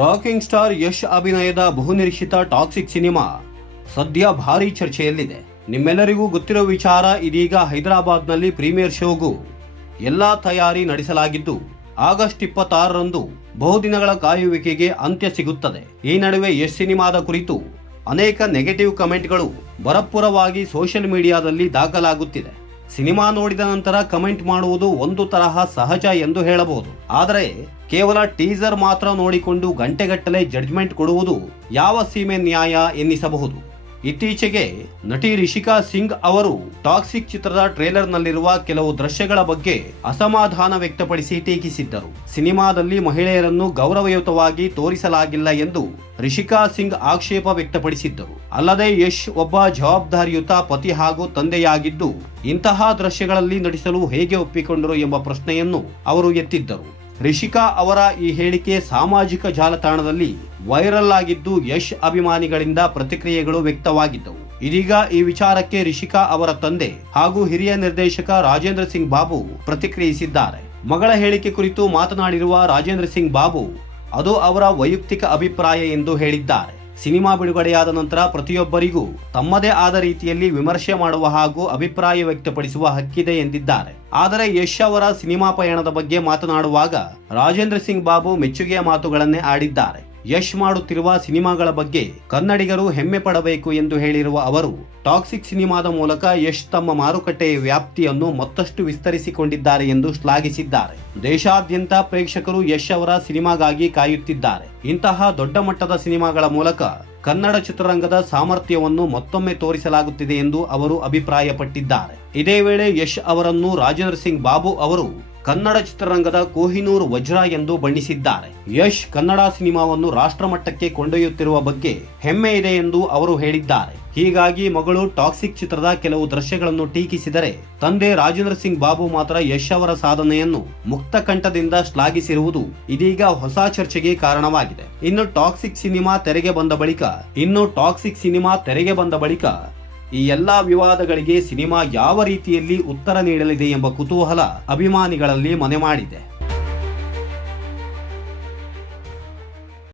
Rocking star Yash ಅಭಿನಯದ ಬಹುನಿರೀಕ್ಷಿತ toxic cinema ಸದ್ಯ ಭಾರೀ ಚರ್ಚೆಯಲ್ಲಿದೆ. ನಿಮ್ಮೆಲ್ಲರಿಗೂ ಗೊತ್ತಿರೋ ವಿಚಾರ, ಇದೀಗ ಹೈದರಾಬಾದ್ನಲ್ಲಿ ಪ್ರೀಮಿಯರ್ ಶೋಗೂ ಎಲ್ಲಾ ತಯಾರಿ ನಡೆಸಲಾಗಿದ್ದು ಆಗಸ್ಟ್ 26ರಂದು ಬಹುದಿನಗಳ ಕಾಯುವಿಕೆಗೆ ಅಂತ್ಯ ಸಿಗುತ್ತದೆ. ಈ ನಡುವೆ ಯಶ್ ಸಿನಿಮಾದ ಕುರಿತು ಅನೇಕ ನೆಗೆಟಿವ್ ಕಮೆಂಟ್ಗಳು ಭರಪೂರವಾಗಿ ಸೋಷಿಯಲ್ ಮೀಡಿಯಾದಲ್ಲಿ ದಾಖಲಾಗುತ್ತಿದೆ. ಸಿನಿಮಾ ನೋಡಿದ ನಂತರ ಕಮೆಂಟ್ ಮಾಡುವುದು ಒಂದು ತರಹ ಸಹಜ ಎಂದು ಹೇಳಬಹುದು. ಆದರೆ ಕೇವಲ ಟೀಸರ್ ಮಾತ್ರ ನೋಡಿಕೊಂಡು ಗಂಟೆಗಟ್ಟಲೆ ಜಡ್ಜ್ಮೆಂಟ್ ಕೊಡುವುದು ಯಾವ ಸೀಮೆ ನ್ಯಾಯ ಎನ್ನಿಸಬಹುದು. ಇತ್ತೀಚೆಗೆ ನಟಿ ರಿಷಿಕಾ ಸಿಂಗ್ ಅವರು ಟಾಕ್ಸಿಕ್ ಚಿತ್ರದ ಟ್ರೇಲರ್ನಲ್ಲಿರುವ ಕೆಲವು ದೃಶ್ಯಗಳ ಬಗ್ಗೆ ಅಸಮಾಧಾನ ವ್ಯಕ್ತಪಡಿಸಿ ಟೀಕಿಸಿದ್ದರು. ಸಿನಿಮಾದಲ್ಲಿ ಮಹಿಳೆಯರನ್ನು ಗೌರವಯುತವಾಗಿ ತೋರಿಸಲಾಗಿಲ್ಲ ಎಂದು ರಿಷಿಕಾ ಸಿಂಗ್ ಆಕ್ಷೇಪ ವ್ಯಕ್ತಪಡಿಸಿದ್ದರು. ಅಲ್ಲದೆ ಯಶ್ ಒಬ್ಬ ಜವಾಬ್ದಾರಿಯುತ ಪತಿ ಹಾಗೂ ತಂದೆಯಾಗಿದ್ದು ಇಂತಹ ದೃಶ್ಯಗಳಲ್ಲಿ ನಟಿಸಲು ಹೇಗೆ ಒಪ್ಪಿಕೊಂಡರು ಎಂಬ ಪ್ರಶ್ನೆಯನ್ನು ಅವರು ಎತ್ತಿದ್ದರು. ರಿಷಿಕಾ ಅವರ ಈ ಹೇಳಿಕೆ ಸಾಮಾಜಿಕ ಜಾಲತಾಣದಲ್ಲಿ ವೈರಲ್ ಆಗಿದ್ದು ಯಶ್ ಅಭಿಮಾನಿಗಳಿಂದ ಪ್ರತಿಕ್ರಿಯೆಗಳು ವ್ಯಕ್ತವಾಗಿದ್ದವು. ಇದೀಗ ಈ ವಿಚಾರಕ್ಕೆ ರಿಷಿಕಾ ಅವರ ತಂದೆ ಹಾಗೂ ಹಿರಿಯ ನಿರ್ದೇಶಕ ರಾಜೇಂದ್ರ ಸಿಂಗ್ ಬಾಬು ಪ್ರತಿಕ್ರಿಯಿಸಿದ್ದಾರೆ. ಮಗಳ ಹೇಳಿಕೆ ಕುರಿತು ಮಾತನಾಡಿರುವ ರಾಜೇಂದ್ರ ಸಿಂಗ್ ಬಾಬು, ಅದು ಅವರ ವೈಯಕ್ತಿಕ ಅಭಿಪ್ರಾಯ ಎಂದು ಹೇಳಿದ್ದಾರೆ. ಸಿನಿಮಾ ಬಿಡುಗಡೆಯಾದ ನಂತರ ಪ್ರತಿಯೊಬ್ಬರಿಗೂ ತಮ್ಮದೇ ಆದ ರೀತಿಯಲ್ಲಿ ವಿಮರ್ಶೆ ಮಾಡುವ ಹಾಗೂ ಅಭಿಪ್ರಾಯ ವ್ಯಕ್ತಪಡಿಸುವ ಹಕ್ಕಿದೆ ಎಂದಿದ್ದಾರೆ. ಆದರೆ ಯಶ್ ಅವರ ಸಿನಿಮಾ ಪಯಣದ ಬಗ್ಗೆ ಮಾತನಾಡುವಾಗ ರಾಜೇಂದ್ರ ಸಿಂಗ್ ಬಾಬು ಮೆಚ್ಚುಗೆಯ ಮಾತುಗಳನ್ನೇ ಆಡಿದ್ದಾರೆ. ಯಶ್ ಮಾಡುತ್ತಿರುವ ಸಿನಿಮಾಗಳ ಬಗ್ಗೆ ಕನ್ನಡಿಗರು ಹೆಮ್ಮೆ ಪಡಬೇಕು ಎಂದು ಹೇಳಿರುವ ಅವರು, ಟಾಕ್ಸಿಕ್ ಸಿನಿಮಾದ ಮೂಲಕ ಯಶ್ ತಮ್ಮ ಮಾರುಕಟ್ಟೆಯ ವ್ಯಾಪ್ತಿಯನ್ನು ಮತ್ತಷ್ಟು ವಿಸ್ತರಿಸಿಕೊಂಡಿದ್ದಾರೆ ಎಂದು ಶ್ಲಾಘಿಸಿದ್ದಾರೆ. ದೇಶಾದ್ಯಂತ ಪ್ರೇಕ್ಷಕರು ಯಶ್ ಅವರ ಸಿನಿಮಾಗಾಗಿ ಕಾಯುತ್ತಿದ್ದಾರೆ. ಇಂತಹ ದೊಡ್ಡ ಮಟ್ಟದ ಸಿನಿಮಾಗಳ ಮೂಲಕ ಕನ್ನಡ ಚಿತ್ರರಂಗದ ಸಾಮರ್ಥ್ಯವನ್ನು ಮತ್ತೊಮ್ಮೆ ತೋರಿಸಲಾಗುತ್ತಿದೆ ಎಂದು ಅವರು ಅಭಿಪ್ರಾಯಪಟ್ಟಿದ್ದಾರೆ. ಇದೇ ವೇಳೆ ಯಶ್ ಅವರನ್ನು ರಾಜೇಂದ್ರ ಸಿಂಗ್ ಬಾಬು ಅವರು ಕನ್ನಡ ಚಿತ್ರರಂಗದ ಕೊಹಿನೂರ್ ವಜ್ರ ಎಂದು ಬಣ್ಣಿಸಿದ್ದಾರೆ. ಯಶ್ ಕನ್ನಡ ಸಿನಿಮಾವನ್ನು ರಾಷ್ಟ್ರಮಟ್ಟಕ್ಕೆ ಕೊಂಡೊಯ್ಯುತ್ತಿರುವ ಬಗ್ಗೆ ಹೆಮ್ಮೆ ಇದೆ ಎಂದು ಅವರು ಹೇಳಿದ್ದಾರೆ. ಹೀಗಾಗಿ ಮಗಳು ಟಾಕ್ಸಿಕ್ ಚಿತ್ರದ ಕೆಲವು ದೃಶ್ಯಗಳನ್ನು ಟೀಕಿಸಿದರೆ, ತಂದೆ ರಾಜೇಂದ್ರ ಸಿಂಗ್ ಬಾಬು ಮಾತ್ರ ಯಶ್ ಅವರ ಸಾಧನೆಯನ್ನು ಮುಕ್ತ ಕಂಠದಿಂದ ಶ್ಲಾಘಿಸಿರುವುದು ಇದೀಗ ಹೊಸ ಚರ್ಚೆಗೆ ಕಾರಣವಾಗಿದೆ. ಇನ್ನು ಟಾಕ್ಸಿಕ್ ಸಿನಿಮಾ ತೆರೆಗೆ ಬಂದ ಬಳಿಕ ಈ ಎಲ್ಲಾ ವಿವಾದಗಳಿಗೆ ಸಿನಿಮಾ ಯಾವ ರೀತಿಯಲ್ಲಿ ಉತ್ತರ ನೀಡಲಿದೆ ಎಂಬ ಕುತೂಹಲ ಅಭಿಮಾನಿಗಳಲ್ಲಿ ಮನೆ ಮಾಡಿದೆ.